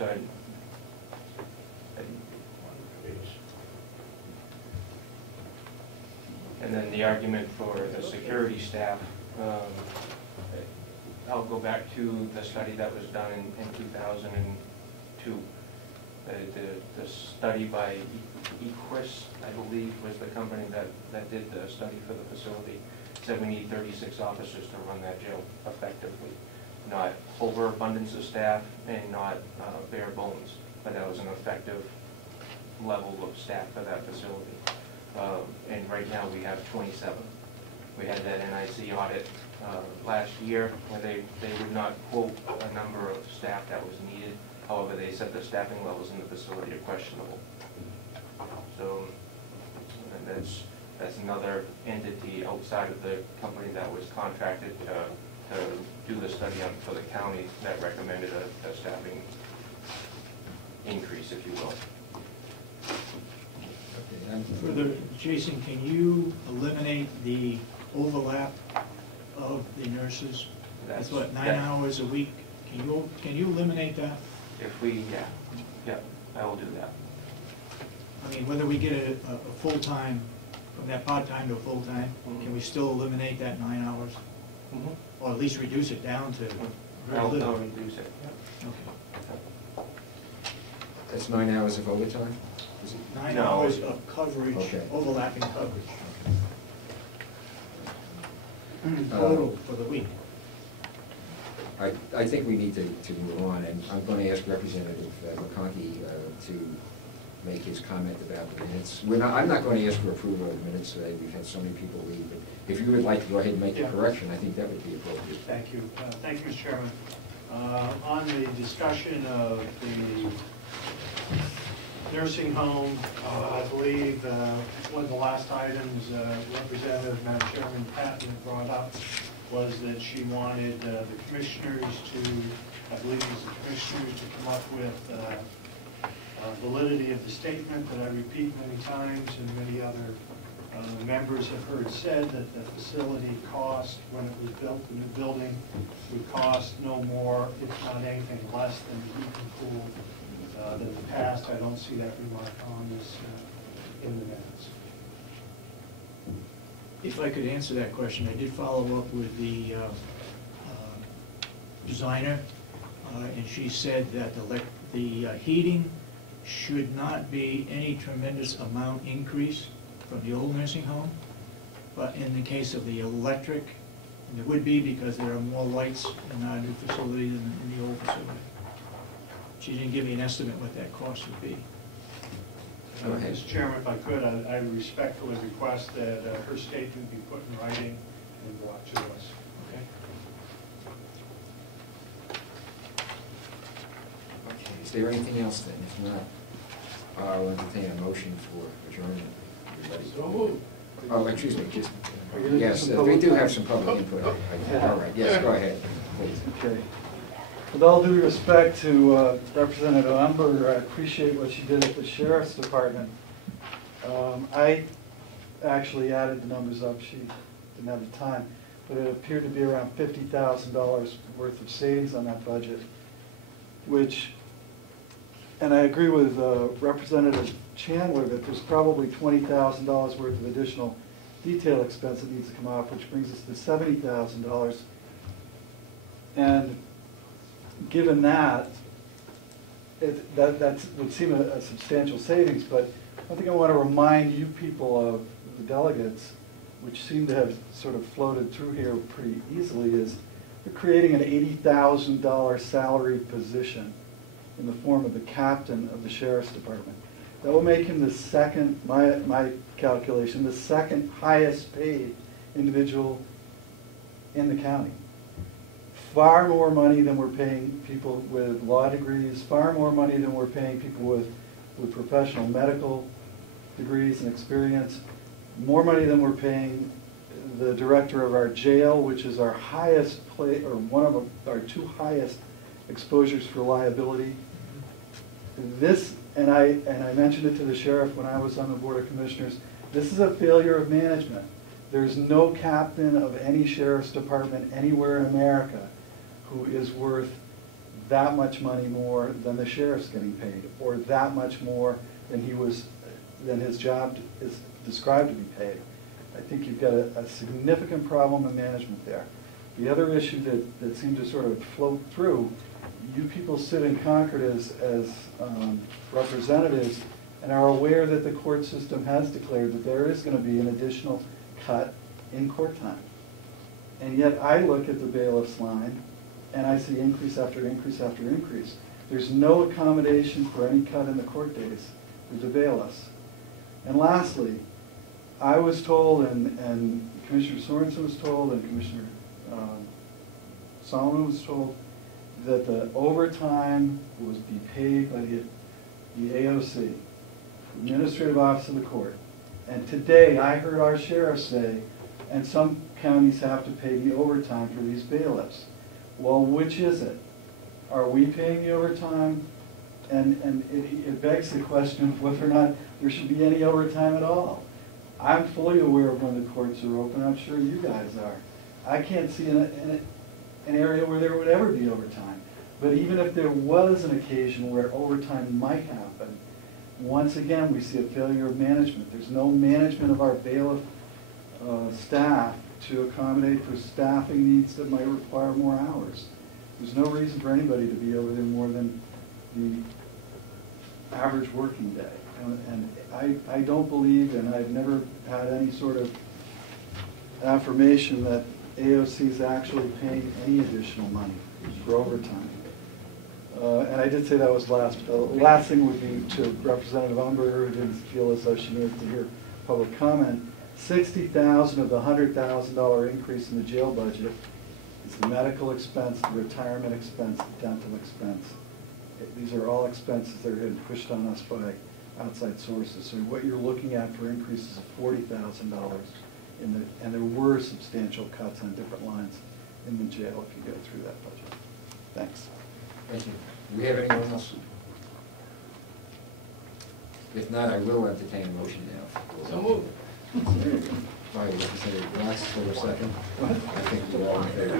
So and then the argument for the security staff, I'll go back to the study that was done in 2002. The study by Equus, I believe, was the company that did the study for the facility. Said we need 36 officers to run that jail effectively. Not overabundance of staff and not bare bones, but that was an effective level of staff for that facility. And right now we have 27. We had that NIC audit last year where they would not quote a number of staff that was needed. However, they said the staffing levels in the facility are questionable. So that's another entity outside of the company that was contracted to do the study for the county that recommended a staffing increase, if you will. Further, Jason, can you eliminate the overlap of the nurses? That's what, 9 hours a week? Can you eliminate that? If we, yeah, I will do that. I mean, whether we get a full-time, from that part-time to a full-time, can we still eliminate that 9 hours? Or at least reduce it down to very little? I'll reduce it. Okay. That's 9 hours of overtime? Is it? 9 hours of coverage, okay. Overlapping coverage. Total for the week. I think we need to move on, and I'm going to ask Representative McConkey to make his comment about the minutes. I'm not going to ask for approval of the minutes today. We've had so many people leave, but if you would like to go ahead and make a correction, I think that would be appropriate. Thank you. Thank you, Mr. Chairman. On the discussion of the nursing home, I believe one of the last items Representative Madam Chairman Patton brought up was that she wanted the commissioners to, I believe it was the commissioners to come up with validity of the statement that I repeat many times and many other members have heard said that the facility cost, when it was built, the new building, would cost no more, if not anything less than the heat and cool than the past. I don't see that remark on this in the minutes. If I could answer that question, I did follow up with the designer, and she said that the heating should not be any tremendous amount increase from the old nursing home, but in the case of the electric, there would be because there are more lights in our new facility than in the old facility. She didn't give me an estimate what that cost would be. Mr. Chairman, if I could, I respectfully request that her statement be put in writing and brought to us. Okay. Okay. Is there anything else then? If not, I'll entertain a motion for adjournment. Everybody. So moved. Oh, excuse me. Just, yes, we do have some public input. All right. Yes, go ahead, please. Okay. With all due respect to Representative Umber, I appreciate what she did at the Sheriff's Department. I actually added the numbers up. She didn't have the time. But it appeared to be around $50,000 worth of savings on that budget, which, and I agree with Representative Chandler that there's probably $20,000 worth of additional detail expense that needs to come off, which brings us to $70,000. And given that, that would seem a substantial savings, but one thing I want to remind you people of, the delegates, which seem to have sort of floated through here pretty easily, is we're creating an $80,000 salary position in the form of the captain of the Sheriff's Department. That will make him the second, my calculation, the second highest paid individual in the county. Far more money than we're paying people with law degrees, far more money than we're paying people with professional medical degrees and experience, more money than we're paying the director of our jail, which is our highest or one of our two highest exposures for liability. This, and I mentioned it to the sheriff when I was on the Board of Commissioners, this is a failure of management. There's no captain of any sheriff's department anywhere in America who is worth that much money more than the sheriff's getting paid, or that much more than his job is described to be paid. I think you've got a significant problem in management there. The other issue that seemed to sort of float through, you people sit in Concord as representatives and are aware that the court system has declared that there is going to be an additional cut in court time. And yet I look at the bailiff's line and I see increase after increase after increase. There's no accommodation for any cut in the court days with the bailiffs. And lastly, I was told, and Commissioner Sorensen was told, and Commissioner Solomon was told, that the overtime would be paid by the AOC, Administrative Office of the Court. And today I heard our sheriff say, and some counties have to pay the overtime for these bailiffs. Well, which is it? Are we paying the overtime? And it begs the question of whether or not there should be any overtime at all. I'm fully aware of when the courts are open. I'm sure you guys are. I can't see an area where there would ever be overtime. But even if there was an occasion where overtime might happen, once again, we see a failure of management. There's no management of our bailiff staff to accommodate for staffing needs that might require more hours. There's no reason for anybody to be over there more than the average working day. And I don't believe, and I've never had any sort of affirmation that AOC is actually paying any additional money for overtime. And I did say that was last. The last thing would be to Representative Umber, who didn't feel as though she needed to hear public comment. $60,000 of the $100,000 increase in the jail budget is the medical expense, the retirement expense, the dental expense. These are all expenses that are getting pushed on us by outside sources. So what you're looking at for increases of $40,000 and there were substantial cuts on different lines in the jail if you go through that budget. Thanks. Thank you. Do we have anyone else? If not, I will entertain a motion now. So moved. By Representative Knox for a second. I think we're all in favor.